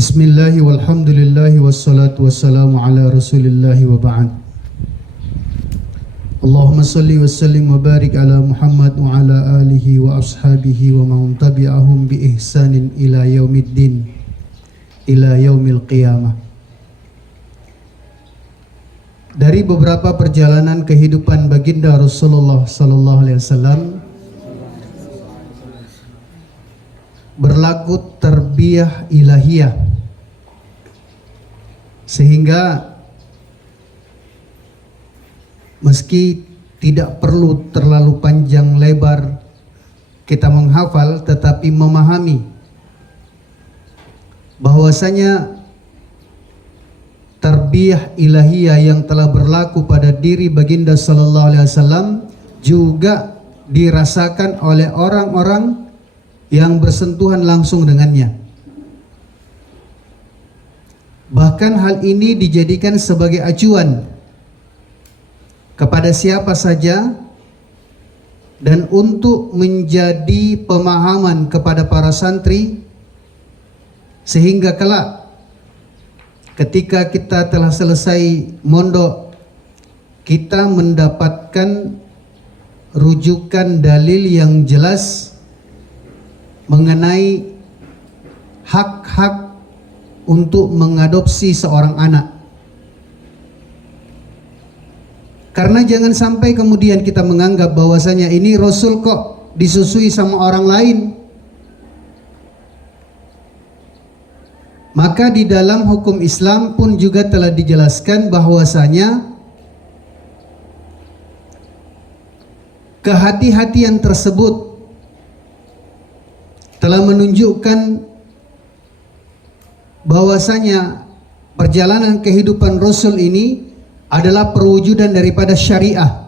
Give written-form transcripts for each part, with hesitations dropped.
Bismillahi walhamdulillahi wassalatu wassalamu ala rasulillahi wa ba'd. Allahumma salli wa sallim wa barik ala Muhammad wa ala alihi wa ashabihi wa man tabi'ahum bi ihsanin ila yaumiddin ila yaumil qiyamah. Dari beberapa perjalanan kehidupan baginda Rasulullah sallallahu alaihi wasallam berlaku tarbiyah ilahiyah, sehingga meski tidak perlu terlalu panjang lebar kita menghafal, tetapi memahami bahwasanya tarbiyah ilahiyah yang telah berlaku pada diri baginda sallallahu alaihi wasallam juga dirasakan oleh orang-orang yang bersentuhan langsung dengannya. Bahkan hal ini dijadikan sebagai acuan kepada siapa saja dan untuk menjadi pemahaman kepada para santri, sehingga kelak ketika kita telah selesai mondok kita mendapatkan rujukan dalil yang jelas mengenai hak-hak untuk mengadopsi seorang anak. Karena jangan sampai kemudian kita menganggap bahwasanya ini Rasul kok disusui sama orang lain. Maka di dalam hukum Islam pun juga telah dijelaskan bahwasanya kehati-hatian tersebut telah menunjukkan bahwasanya perjalanan kehidupan Rasul ini adalah perwujudan daripada syariah,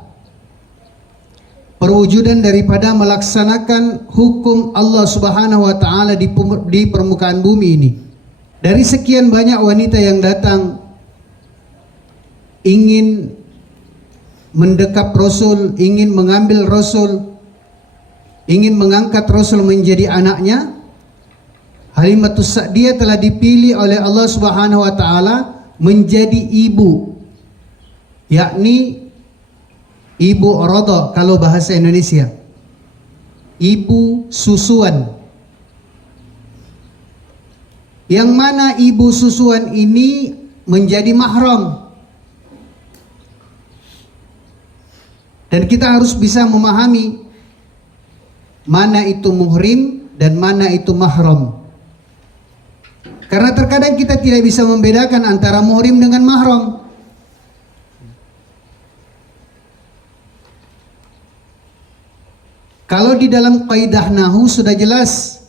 perwujudan daripada melaksanakan hukum Allah Subhanahu wa taala di permukaan bumi ini. Dari sekian banyak wanita yang datang ingin mendekap Rasul, ingin mengambil Rasul, ingin mengangkat Rasul menjadi anaknya, Halimatus Sa'diyah telah dipilih oleh Allah Subhanahu wa taala menjadi ibu, yakni ibu radha kalau bahasa Indonesia, ibu susuan. Yang mana ibu susuan ini menjadi mahram. Dan kita harus bisa memahami mana itu muhrim dan mana itu mahram. Karena terkadang kita tidak bisa membedakan antara muhrim dengan mahram. Kalau di dalam kaidah nahwu sudah jelas,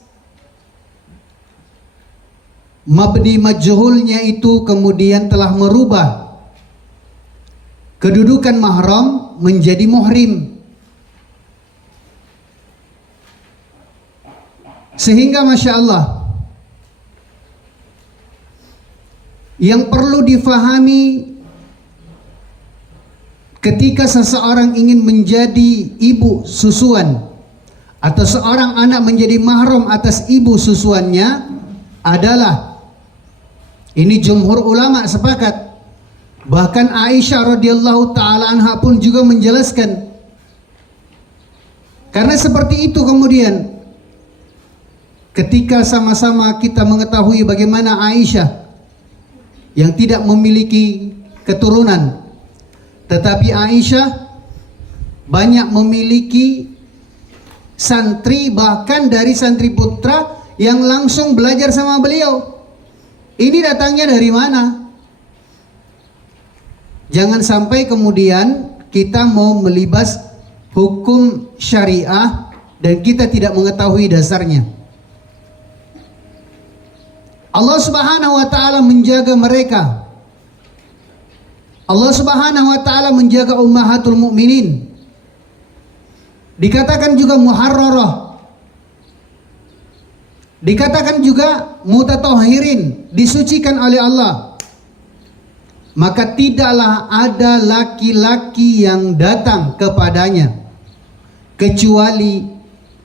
mabni majhulnya itu kemudian telah merubah kedudukan mahram menjadi muhrim. Sehingga Masya Allah, yang perlu difahami ketika seseorang ingin menjadi ibu susuan atau seorang anak menjadi mahram atas ibu susuannya adalah, ini jumhur ulama sepakat, bahkan Aisyah radhiyallahu taala anha pun juga menjelaskan. Karena seperti itu kemudian ketika sama-sama kita mengetahui bagaimana Aisyah yang tidak memiliki keturunan, tetapi Aisyah banyak memiliki santri, bahkan dari santri putra yang langsung belajar sama beliau. Ini datangnya dari mana? Jangan sampai kemudian kita mau melibas hukum syariah dan kita tidak mengetahui dasarnya. Allah Subhanahu wa taala menjaga mereka. Allah Subhanahu wa taala menjaga ummahatul mukminin. Dikatakan juga muharrarah. Dikatakan juga mutatahhirin, disucikan oleh Allah. Maka tidaklah ada laki-laki yang datang kepadanya kecuali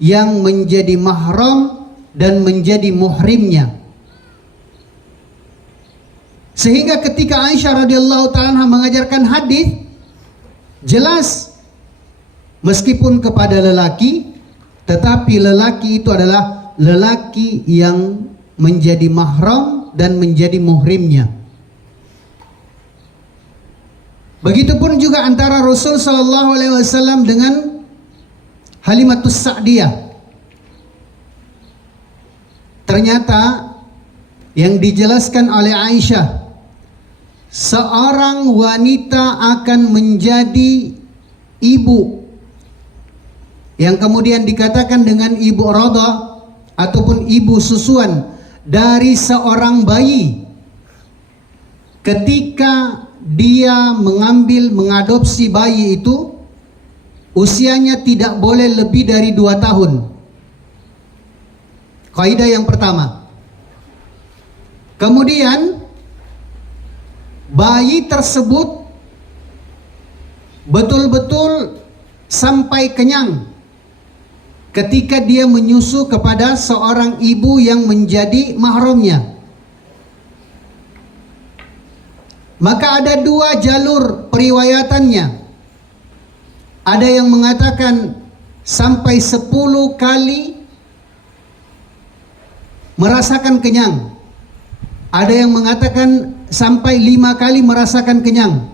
yang menjadi mahram dan menjadi muhrimnya. Sehingga ketika Aisyah radhiyallahu ta'ala anha mengajarkan hadis, jelas meskipun kepada lelaki, tetapi lelaki itu adalah lelaki yang menjadi mahram dan menjadi muhrimnya. Begitupun juga antara Rasul sallallahu alaihi wasallam dengan Halimatus Sa'diyah. Ternyata yang dijelaskan oleh Aisyah, seorang wanita akan menjadi ibu, yang kemudian dikatakan dengan ibu radha ataupun ibu susuan dari seorang bayi, ketika dia mengadopsi bayi itu, usianya tidak boleh lebih dari 2 tahun. Kaidah yang pertama. Kemudian bayi tersebut betul-betul sampai kenyang ketika dia menyusu kepada seorang ibu yang menjadi mahramnya. Maka ada 2 jalur periwayatannya. Ada yang mengatakan sampai 10 kali merasakan kenyang. Ada yang mengatakan sampai 5 kali merasakan kenyang.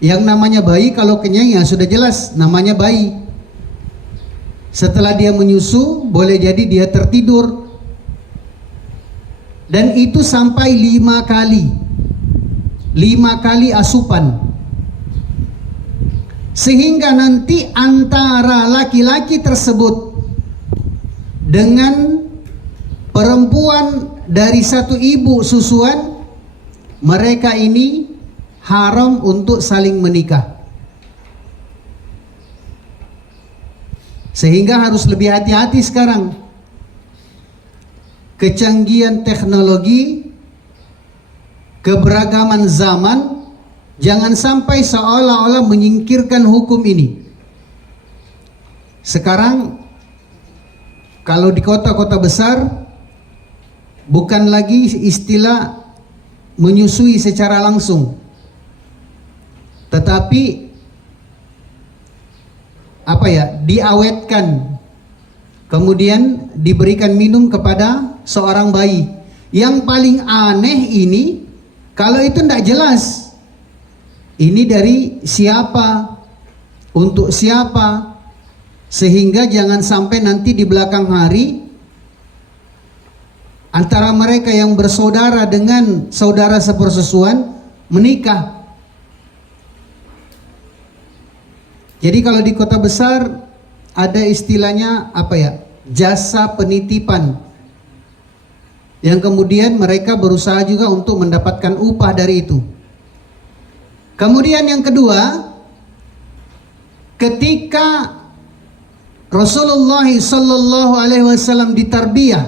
Yang namanya bayi kalau kenyang ya sudah jelas namanya bayi. Setelah dia menyusu boleh jadi dia tertidur. Dan itu sampai 5 kali. 5 kali asupan. Sehingga nanti antara laki-laki tersebut dengan perempuan dari satu ibu susuan, mereka ini haram untuk saling menikah. Sehingga harus lebih hati-hati sekarang. Kecanggihan teknologi, keberagaman zaman, jangan sampai seolah-olah menyingkirkan hukum ini. Sekarang kalau di kota-kota besar bukan lagi istilah menyusui secara langsung, tetapi diawetkan, kemudian diberikan minum kepada seorang bayi. Yang paling aneh ini, kalau itu tidak jelas ini dari siapa, untuk siapa, sehingga jangan sampai nanti di belakang hari antara mereka yang bersaudara dengan saudara sepersusuan menikah. Jadi kalau di kota besar ada istilahnya jasa penitipan, yang kemudian mereka berusaha juga untuk mendapatkan upah dari itu. Kemudian yang kedua, ketika Rasulullah sallallahu alaihi wasallam ditarbiyah,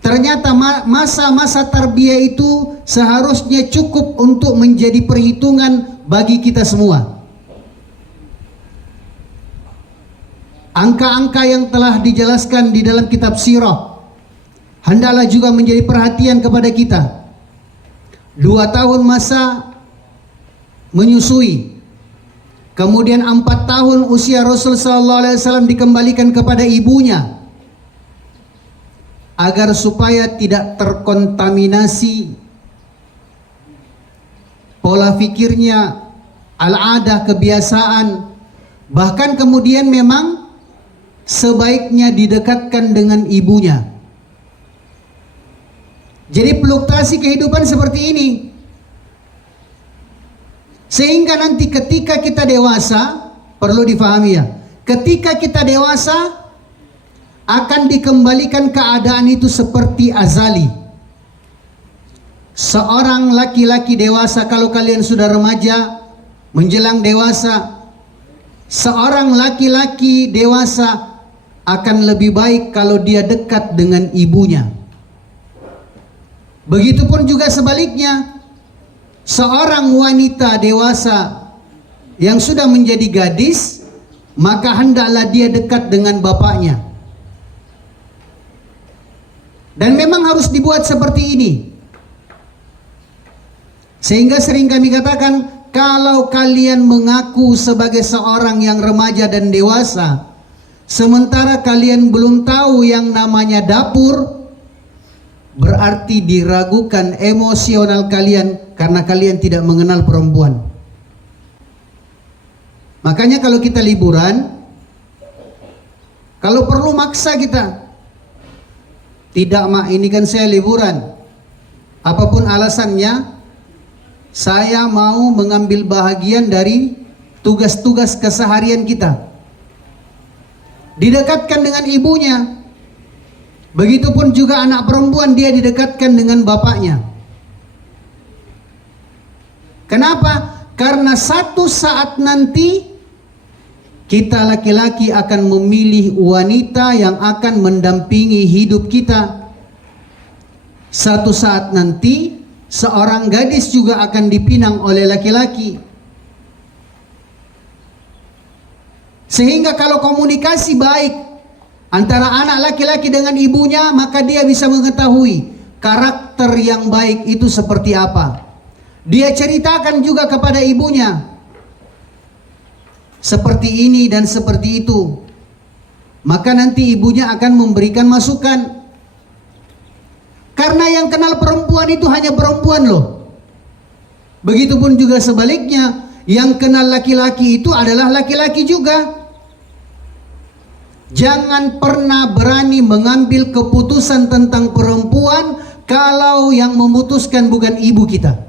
ternyata masa-masa tarbiyah itu seharusnya cukup untuk menjadi perhitungan bagi kita semua. Angka-angka yang telah dijelaskan di dalam kitab sirah hendaklah juga menjadi perhatian kepada kita. 2 tahun masa menyusui, kemudian 4 tahun usia Rasul sallallahu alaihi wasallam dikembalikan kepada ibunya, agar supaya tidak terkontaminasi pola pikirnya, al-adah, kebiasaan. Bahkan kemudian memang sebaiknya didekatkan dengan ibunya. Jadi fluktuasi kehidupan seperti ini, sehingga nanti ketika kita dewasa, perlu difahami ya, ketika kita dewasa akan dikembalikan keadaan itu seperti azali. Seorang laki-laki dewasa, kalau kalian sudah remaja menjelang dewasa, seorang laki-laki dewasa akan lebih baik kalau dia dekat dengan ibunya. Begitupun juga sebaliknya, seorang wanita dewasa yang sudah menjadi gadis, maka hendaklah dia dekat dengan bapaknya. Dan memang harus dibuat seperti ini. Sehingga sering kami katakan, kalau kalian mengaku sebagai seorang yang remaja dan dewasa, sementara kalian belum tahu yang namanya dapur, berarti diragukan emosional kalian karena kalian tidak mengenal perempuan. Makanya kalau kita liburan, kalau perlu maksa kita, tidak mak, ini kan saya liburan, apapun alasannya, saya mau mengambil bahagian dari tugas-tugas keseharian kita. Didekatkan dengan ibunya. Begitupun juga anak perempuan, dia didekatkan dengan bapaknya. Kenapa? Karena satu saat nanti kita laki-laki akan memilih wanita yang akan mendampingi hidup kita. Satu saat nanti seorang gadis juga akan dipinang oleh laki-laki. Sehingga kalau komunikasi baik antara anak laki-laki dengan ibunya, maka dia bisa mengetahui karakter yang baik itu seperti apa. Dia ceritakan juga kepada ibunya, seperti ini dan seperti itu. Maka nanti ibunya akan memberikan masukan. Karena yang kenal perempuan itu hanya perempuan loh. Begitupun juga sebaliknya, yang kenal laki-laki itu adalah laki-laki juga. Jangan pernah berani mengambil keputusan tentang perempuan kalau yang memutuskan bukan ibu kita.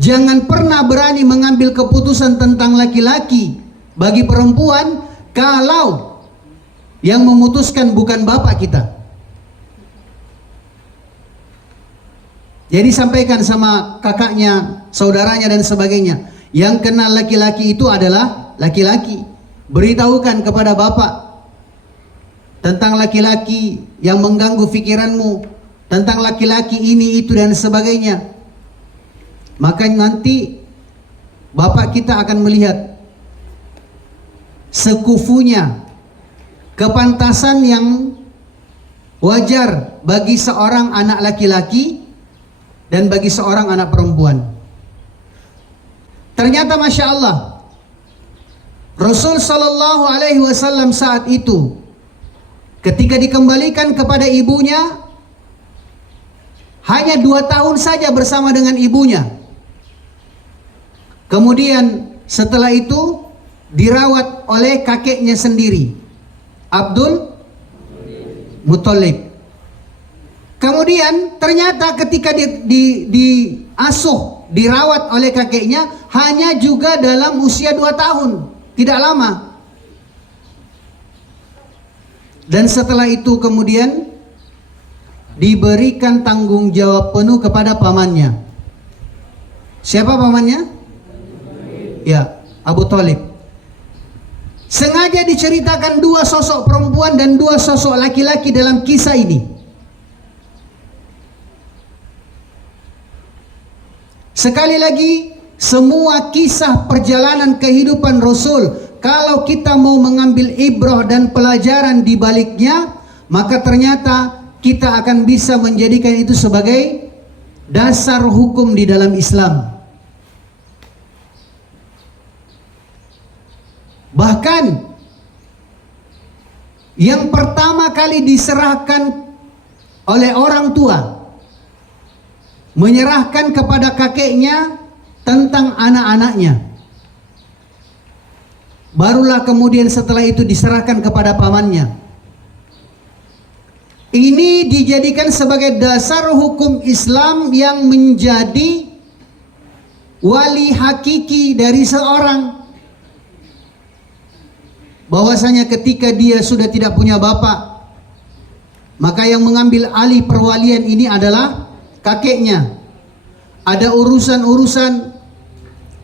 Jangan pernah berani mengambil keputusan tentang laki-laki bagi perempuan kalau yang memutuskan bukan bapak kita. Jadi sampaikan sama kakaknya, saudaranya dan sebagainya, yang kenal laki-laki itu adalah laki-laki. Beritahukan kepada bapak tentang laki-laki yang mengganggu pikiranmu, tentang laki-laki ini, itu dan sebagainya. Maka nanti bapak kita akan melihat sekufunya, kepantasan yang wajar bagi seorang anak laki-laki dan bagi seorang anak perempuan. Ternyata Masya Allah, Rasul Sallallahu Alaihi Wasallam saat itu ketika dikembalikan kepada ibunya, hanya 2 tahun saja bersama dengan ibunya. Kemudian setelah itu dirawat oleh kakeknya sendiri, Abdul Muthalib. Kemudian ternyata ketika diasuh, dirawat oleh kakeknya, hanya juga dalam usia 2 tahun, tidak lama. Dan setelah itu kemudian diberikan tanggung jawab penuh kepada pamannya. Siapa pamannya? Ya, Abu Thalib. Sengaja diceritakan 2 sosok perempuan dan 2 sosok laki-laki dalam kisah ini. Sekali lagi, semua kisah perjalanan kehidupan Rasul, kalau kita mau mengambil ibrah dan pelajaran di baliknya, maka ternyata kita akan bisa menjadikan itu sebagai dasar hukum di dalam Islam. Bahkan yang pertama kali diserahkan oleh orang tua, menyerahkan kepada kakeknya tentang anak-anaknya, barulah kemudian setelah itu diserahkan kepada pamannya. Ini dijadikan sebagai dasar hukum Islam yang menjadi wali hakiki dari seorang. Bahwasanya ketika dia sudah tidak punya bapak, maka yang mengambil alih perwalian ini adalah kakeknya. Ada urusan-urusan,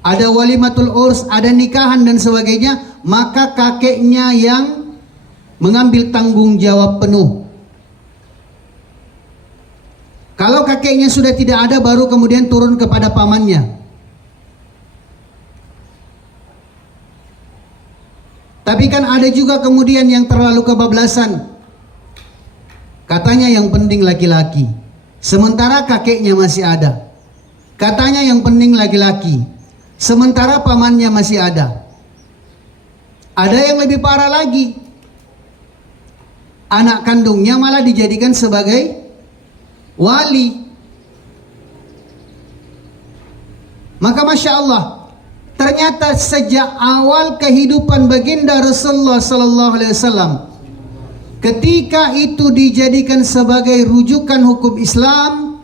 ada walimatul urs, ada nikahan dan sebagainya, maka kakeknya yang mengambil tanggung jawab penuh. Kalau kakeknya sudah tidak ada, baru kemudian turun kepada pamannya. Tapi kan ada juga kemudian yang terlalu kebablasan. Katanya yang penting laki-laki, sementara kakeknya masih ada. Katanya yang penting laki-laki, sementara pamannya masih ada. Ada yang lebih parah lagi, anak kandungnya malah dijadikan sebagai wali. Maka Masya Allah, ternyata sejak awal kehidupan baginda Rasulullah Sallallahu Alaihi Wasallam, ketika itu dijadikan sebagai rujukan hukum Islam,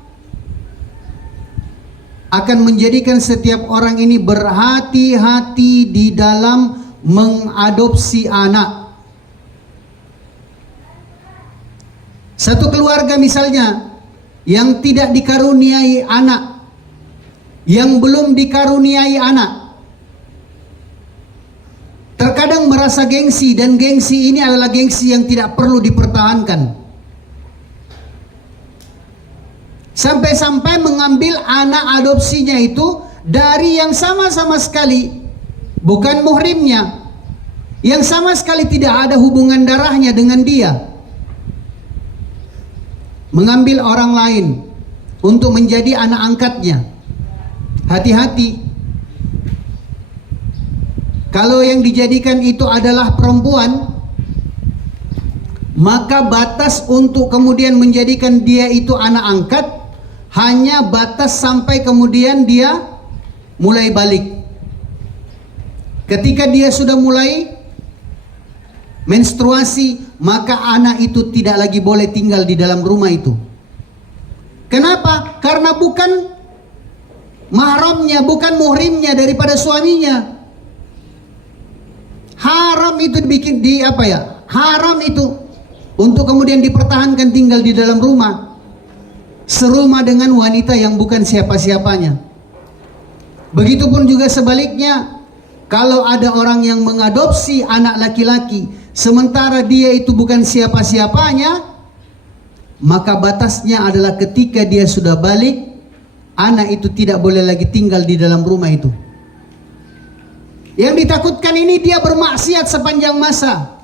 akan menjadikan setiap orang ini berhati-hati di dalam mengadopsi anak. Satu keluarga misalnya yang tidak dikaruniai anak, yang belum dikaruniai anak, terkadang merasa gengsi, dan gengsi ini adalah gengsi yang tidak perlu dipertahankan. Sampai-sampai mengambil anak adopsinya itu dari yang sama-sama sekali bukan muhrimnya, yang sama sekali tidak ada hubungan darahnya dengan dia, mengambil orang lain untuk menjadi anak angkatnya. Hati-hati, kalau yang dijadikan itu adalah perempuan, maka batas untuk kemudian menjadikan dia itu anak angkat hanya batas sampai kemudian dia mulai balik. Ketika dia sudah mulai menstruasi, maka anak itu tidak lagi boleh tinggal di dalam rumah itu. Kenapa? Karena bukan mahramnya, bukan muhrimnya daripada suaminya. Haram itu dibikin di apa ya? Haram itu untuk kemudian dipertahankan tinggal di dalam rumah, serumah dengan wanita yang bukan siapa-siapanya. Begitupun juga sebaliknya, kalau ada orang yang mengadopsi anak laki-laki sementara dia itu bukan siapa-siapanya, maka batasnya adalah ketika dia sudah balik, anak itu tidak boleh lagi tinggal di dalam rumah itu. Yang ditakutkan ini dia bermaksiat sepanjang masa.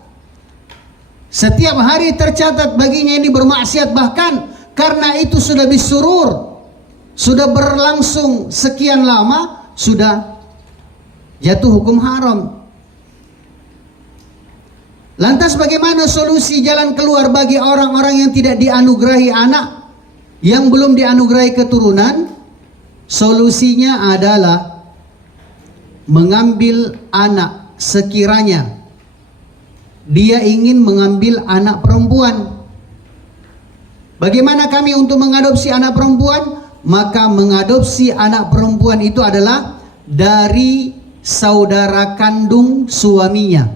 Setiap hari tercatat baginya ini bermaksiat, bahkan karena itu sudah bisurur, sudah berlangsung sekian lama, sudah jatuh hukum haram. Lantas bagaimana solusi jalan keluar bagi orang-orang yang tidak dianugerahi anak, yang belum dianugerahi keturunan? Solusinya adalah mengambil anak sekiranya dia ingin mengambil anak perempuan. Bagaimana kami untuk mengadopsi anak perempuan? Maka mengadopsi anak perempuan itu adalah dari saudara kandung suaminya,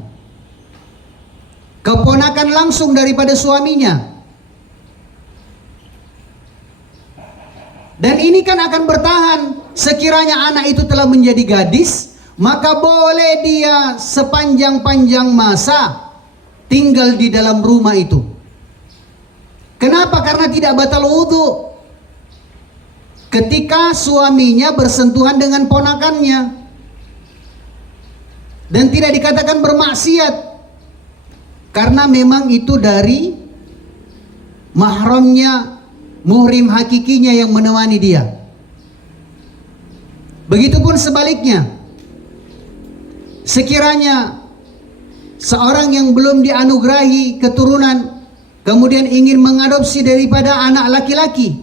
keponakan langsung daripada suaminya. Dan ini kan akan bertahan. Sekiranya anak itu telah menjadi gadis, maka boleh dia sepanjang-panjang masa tinggal di dalam rumah itu. Kenapa? Karena tidak batal wudhu ketika suaminya bersentuhan dengan ponakannya, dan tidak dikatakan bermaksiat karena memang itu dari mahramnya, muhrim hakikinya yang menemani dia. Begitupun sebaliknya, sekiranya seorang yang belum dianugerahi keturunan kemudian ingin mengadopsi daripada anak laki-laki,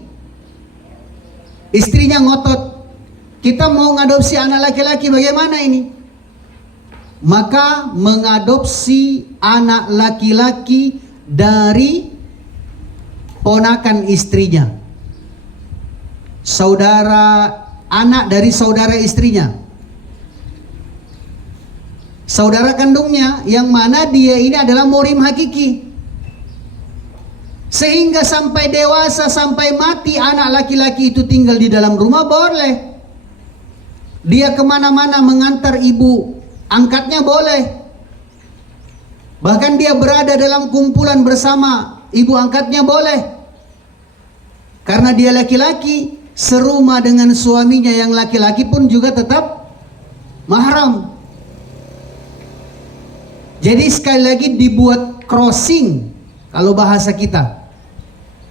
istrinya ngotot, kita mau mengadopsi anak laki-laki, bagaimana ini? Maka mengadopsi anak laki-laki dari ponakan istrinya, anak dari saudara istrinya, saudara kandungnya, yang mana dia ini adalah muhrim hakiki. Sehingga sampai dewasa, sampai mati anak laki-laki itu tinggal di dalam rumah boleh. Dia kemana-mana mengantar ibu angkatnya boleh. Bahkan dia berada dalam kumpulan bersama ibu angkatnya boleh. Karena dia laki-laki, serumah dengan suaminya yang laki-laki pun juga tetap mahram. Jadi sekali lagi dibuat crossing, kalau bahasa kita.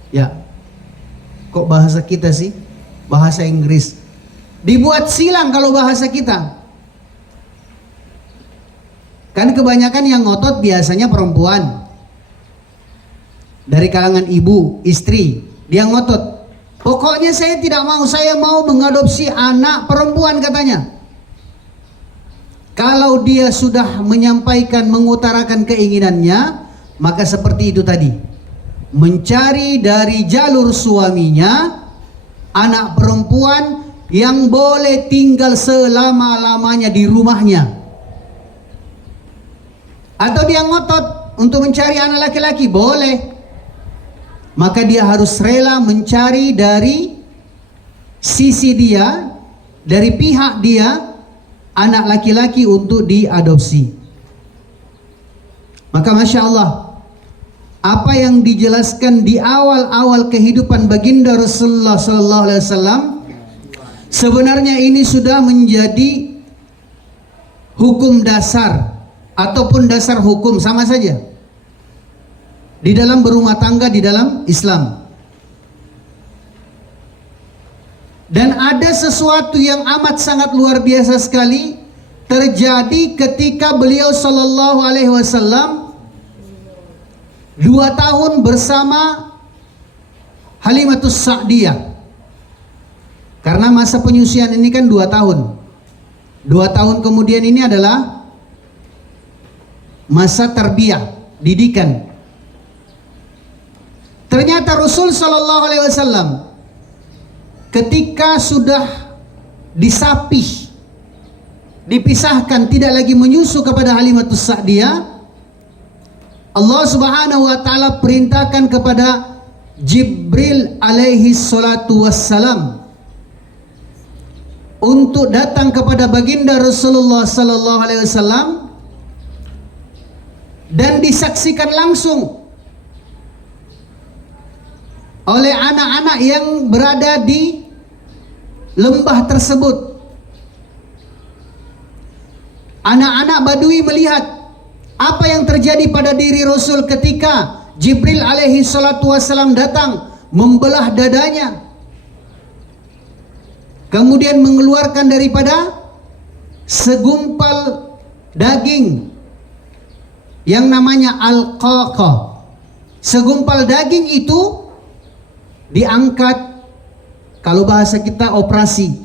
Ya, kok bahasa kita sih? Bahasa Inggris. dibuat silang kalau bahasa kita. Kan kebanyakan yang ngotot biasanya perempuan, dari kalangan ibu, istri, dia ngotot. Pokoknya saya tidak mau, saya mau mengadopsi anak perempuan katanya. Kalau dia sudah menyampaikan, mengutarakan keinginannya, maka seperti itu tadi, mencari dari jalur suaminya anak perempuan yang boleh tinggal selama-lamanya di rumahnya. Atau dia ngotot untuk mencari anak laki-laki, boleh. Maka dia harus rela mencari dari sisi dia, dari pihak dia, anak laki-laki untuk diadopsi. Maka Masya Allah, apa yang dijelaskan di awal-awal kehidupan baginda Rasulullah SAW, sebenarnya ini sudah menjadi hukum dasar ataupun dasar hukum, sama saja, di dalam berumah tangga di dalam Islam. Dan ada sesuatu yang amat sangat luar biasa sekali terjadi ketika beliau Sallallahu Alaihi Wasallam 2 tahun bersama Halimatus Sa'diyah. Karena masa penyusian ini kan 2 tahun. 2 tahun kemudian ini adalah masa tarbiyah, didikan. Ternyata Rasul Sallallahu Alaihi Wasallam ketika sudah disapih, dipisahkan, tidak lagi menyusu kepada Halimatus Sa'diyah, Allah Subhanahu wa taala perintahkan kepada Jibril alaihi salatu wassalam untuk datang kepada baginda Rasulullah sallallahu alaihi wasallam dan disaksikan langsung oleh anak-anak yang berada di lembah tersebut. Anak-anak Badui melihat apa yang terjadi pada diri Rasul ketika Jibril alaihi salatu wassalam datang membelah dadanya, kemudian mengeluarkan daripada segumpal daging yang namanya al-qaqa. Segumpal daging itu diangkat, kalau bahasa kita operasi,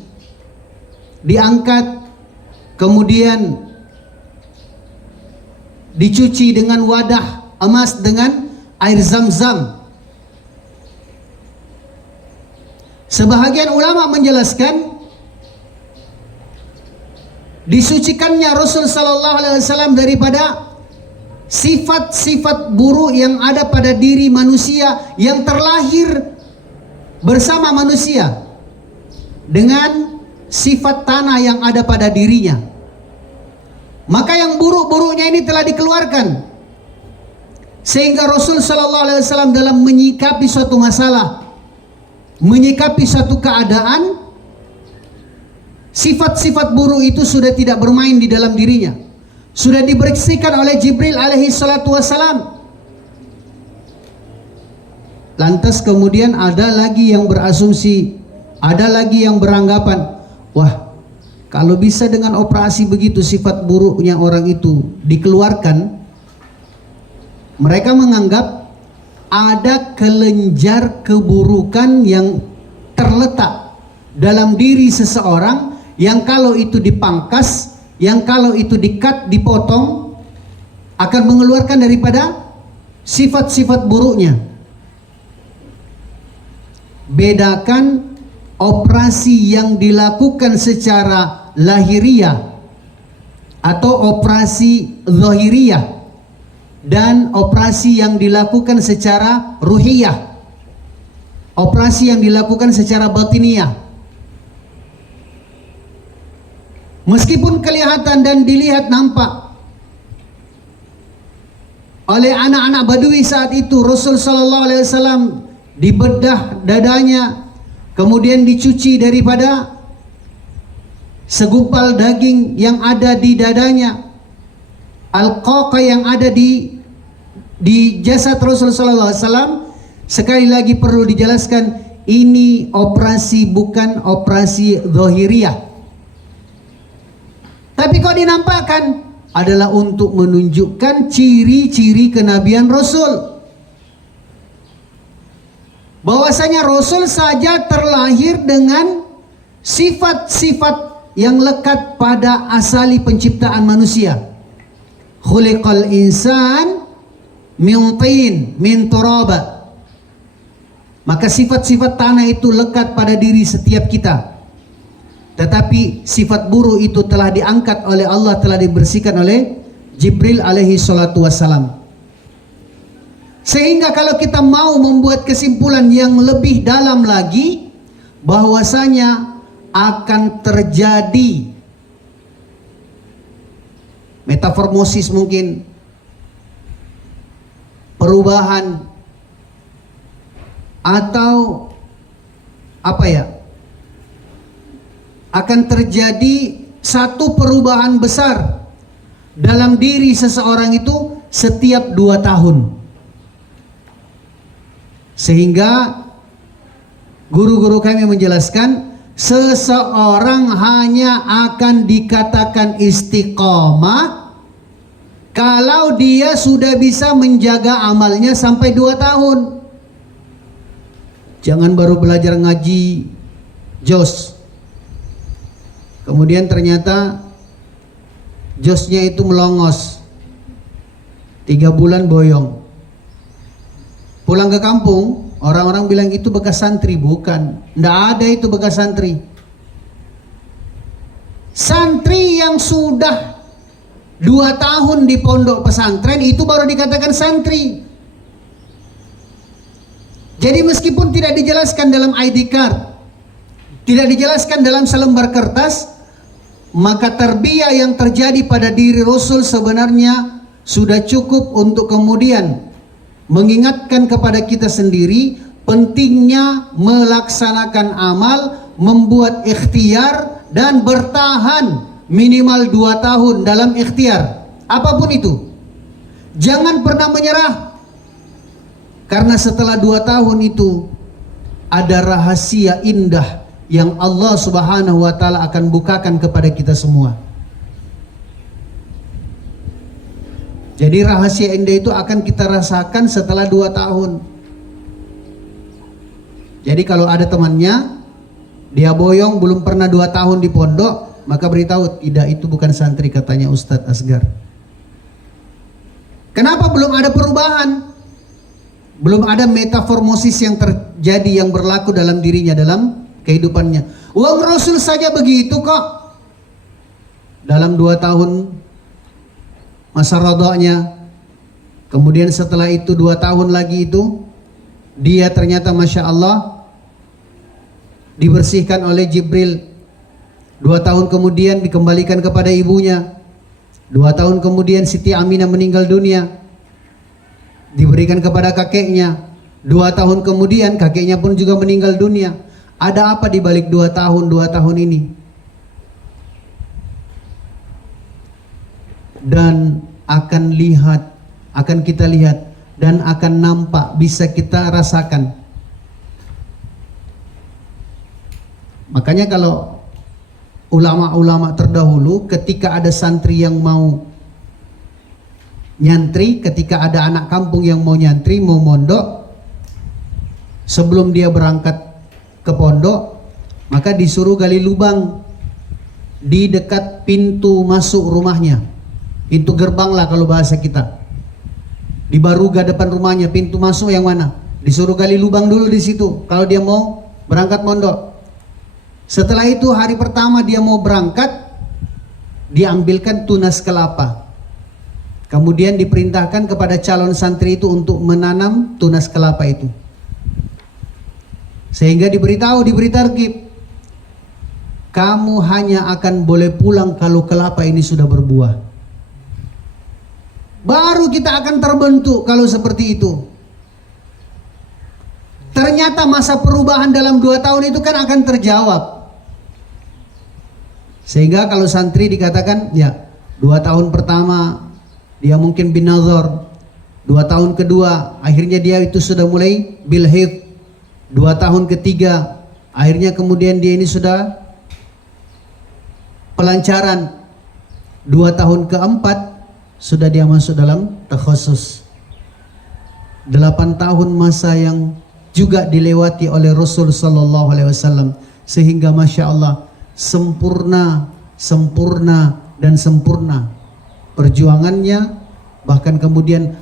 diangkat, kemudian dicuci dengan wadah emas dengan air zam-zam. Sebahagian ulama menjelaskan disucikannya Rasul sallallahu alaihi wasallam daripada sifat-sifat buruk yang ada pada diri manusia yang terlahir bersama manusia dengan sifat tanah yang ada pada dirinya. Maka yang buruk-buruknya ini telah dikeluarkan, sehingga Rasul sallallahu alaihi wasallam dalam menyikapi suatu masalah, menyikapi suatu keadaan, sifat-sifat buruk itu sudah tidak bermain di dalam dirinya, sudah dibersihkan oleh Jibril alaihi salatu wassalam. Lantas kemudian ada lagi yang berasumsi, ada lagi yang beranggapan, wah, kalau bisa dengan operasi begitu sifat buruknya orang itu dikeluarkan, mereka menganggap ada kelenjar keburukan yang terletak dalam diri seseorang, yang kalau itu dipangkas, yang kalau itu dikat, dipotong, akan mengeluarkan daripada sifat-sifat buruknya. Bedakan operasi yang dilakukan secara lahiriah atau operasi zahiriyah dan operasi yang dilakukan secara ruhiyah, operasi yang dilakukan secara batiniah. Meskipun kelihatan dan dilihat nampak oleh anak-anak Badui saat itu, Rasul sallallahu alaihi wasallam dibedah dadanya, kemudian dicuci daripada segumpal daging yang ada di dadanya, al-qaqa yang ada di jasad Rasul sallallahu alaihi wasallam. Sekali lagi perlu dijelaskan, ini operasi bukan operasi zahiriyah. Tapi kok dinampakkan adalah untuk menunjukkan ciri-ciri kenabian Rasul. Bahwasanya Rasul saja terlahir dengan sifat-sifat yang lekat pada asali penciptaan manusia. Khuliqal insan min tin min turaba. Maka sifat-sifat tanah itu lekat pada diri setiap kita. Tetapi sifat buruk itu telah diangkat oleh Allah, telah dibersihkan oleh Jibril alaihi salatu wassalam. Sehingga kalau kita mau membuat kesimpulan yang lebih dalam lagi, bahwasanya akan terjadi metamorfosis, mungkin perubahan atau apa ya, akan terjadi satu perubahan besar dalam diri seseorang itu setiap 2 tahun. Sehingga guru-guru kami menjelaskan, seseorang hanya akan dikatakan istiqomah kalau dia sudah bisa menjaga amalnya sampai 2 tahun. Jangan baru belajar ngaji jos, kemudian ternyata josnya itu melongos, 3 bulan boyong. Pulang ke kampung, orang-orang bilang itu bekas santri. Bukan, tidak ada itu bekas santri. Santri yang sudah 2 tahun di pondok pesantren itu baru dikatakan santri. Jadi meskipun tidak dijelaskan dalam ID card, tidak dijelaskan dalam selembar kertas, maka tarbiyah yang terjadi pada diri Rasul sebenarnya sudah cukup untuk kemudian mengingatkan kepada kita sendiri pentingnya melaksanakan amal, membuat ikhtiar dan bertahan minimal 2 tahun dalam ikhtiar apapun itu. Jangan pernah menyerah, karena setelah 2 tahun itu ada rahasia indah yang Allah Subhanahu wa taala akan bukakan kepada kita semua. Jadi rahasia indah itu akan kita rasakan setelah 2 tahun. Jadi kalau ada temannya, dia boyong belum pernah 2 tahun di pondok, maka beritahu, tidak, itu bukan santri katanya Ustadz Asgar. Kenapa belum ada perubahan? Belum ada metamorfosis yang terjadi, yang berlaku dalam dirinya, dalam kehidupannya. Wong Rasul saja begitu kok. Dalam 2 tahun masa radhanya, kemudian setelah itu 2 tahun lagi itu, dia ternyata Masya Allah dibersihkan oleh Jibril. 2 tahun kemudian dikembalikan kepada ibunya. 2 tahun kemudian Siti Aminah meninggal dunia, diberikan kepada kakeknya. 2 tahun kemudian kakeknya pun juga meninggal dunia. Ada apa di balik 2 tahun ini? Dan akan kita lihat dan akan nampak, bisa kita rasakan. Makanya kalau ulama-ulama terdahulu, ketika ada santri yang mau nyantri, ketika ada anak kampung yang mau nyantri, mau mondok, sebelum dia berangkat ke pondok, maka disuruh gali lubang di dekat pintu masuk rumahnya, pintu gerbang lah kalau bahasa kita. Di baruga depan rumahnya, pintu masuk yang mana? Disuruh gali lubang dulu di situ kalau dia mau berangkat mondok. Setelah itu hari pertama dia mau berangkat, diambilkan tunas kelapa. Kemudian diperintahkan kepada calon santri itu untuk menanam tunas kelapa itu. Sehingga diberi targib, kamu hanya akan boleh pulang kalau kelapa ini sudah berbuah. Baru kita akan terbentuk kalau seperti itu. Ternyata masa perubahan dalam 2 tahun itu kan akan terjawab. Sehingga kalau santri dikatakan, ya 2 tahun pertama dia mungkin binazar, 2 tahun kedua akhirnya dia itu sudah mulai bilhif, 2 tahun ketiga, akhirnya kemudian dia ini sudah pelancaran. 2 tahun keempat sudah dia masuk dalam takhasus. 8 tahun masa yang juga dilewati oleh Rasul sallallahu alaihi wasallam, sehingga masya Allah sempurna dan sempurna perjuangannya, bahkan kemudian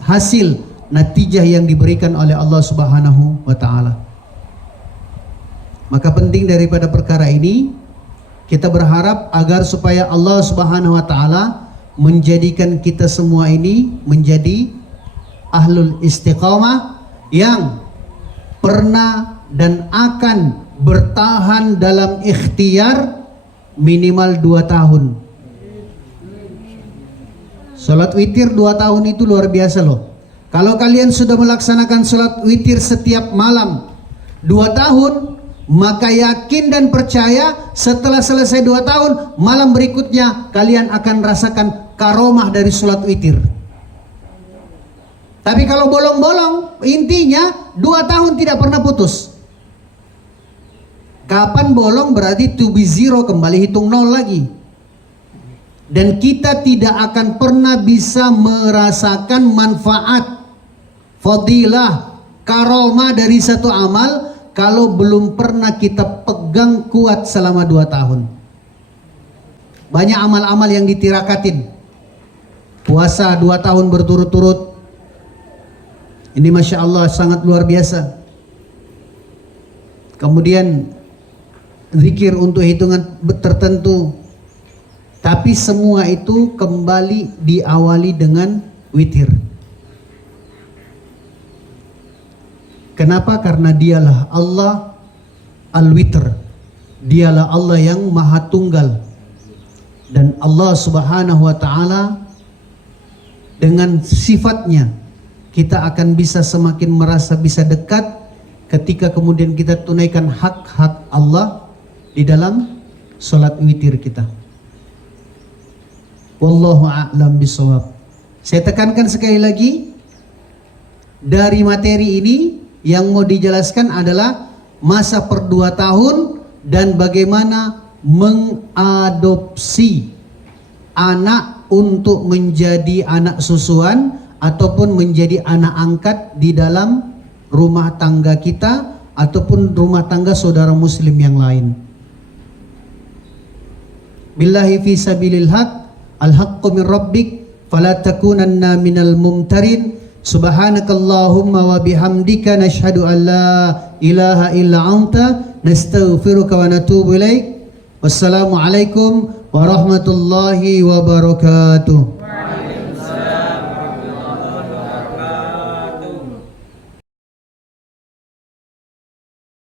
hasil natijah yang diberikan oleh Allah Subhanahu wa taala. Maka penting daripada perkara ini kita berharap agar supaya Allah Subhanahu wa taala menjadikan kita semua ini menjadi ahlul istiqamah yang pernah dan akan bertahan dalam ikhtiar minimal 2 tahun. Salat witir 2 tahun itu luar biasa loh. Kalau kalian sudah melaksanakan salat witir setiap malam 2 tahun, maka yakin dan percaya setelah selesai 2 tahun, malam berikutnya kalian akan rasakan karomah dari salat witir. Tapi kalau bolong-bolong, intinya 2 tahun tidak pernah putus. Kapan bolong berarti to be zero, kembali hitung 0 lagi. Dan kita tidak akan pernah bisa merasakan manfaat, fadilah, karomah dari satu amal kalau belum pernah kita pegang kuat selama 2 tahun. Banyak amal-amal yang ditirakatin. Puasa 2 tahun berturut-turut. Ini masya Allah sangat luar biasa. Kemudian zikir untuk hitungan tertentu. Tapi semua itu kembali diawali dengan witir. Kenapa? Karena dialah Allah al-witr. Dialah Allah yang maha tunggal. Dan Allah Subhanahu wa ta'ala dengan sifatnya kita akan bisa semakin merasa bisa dekat ketika kemudian kita tunaikan hak-hak Allah di dalam salat witir kita. Wallahu a'lam bishawab. Saya tekankan sekali lagi, dari materi ini yang mau dijelaskan adalah masa per 2 tahun dan bagaimana mengadopsi anak untuk menjadi anak susuan ataupun menjadi anak angkat di dalam rumah tangga kita ataupun rumah tangga saudara muslim yang lain. Billahi fi sabilil haq, al-haqqu min rabbik, fala takunanna minal mumtarin. Subhanakallahumma wa bihamdika nashhadu an la ilaha illa anta nastaghfiruka wa natubu ilaik. Wassalamu alaikum warahmatullahi wabarakatuh.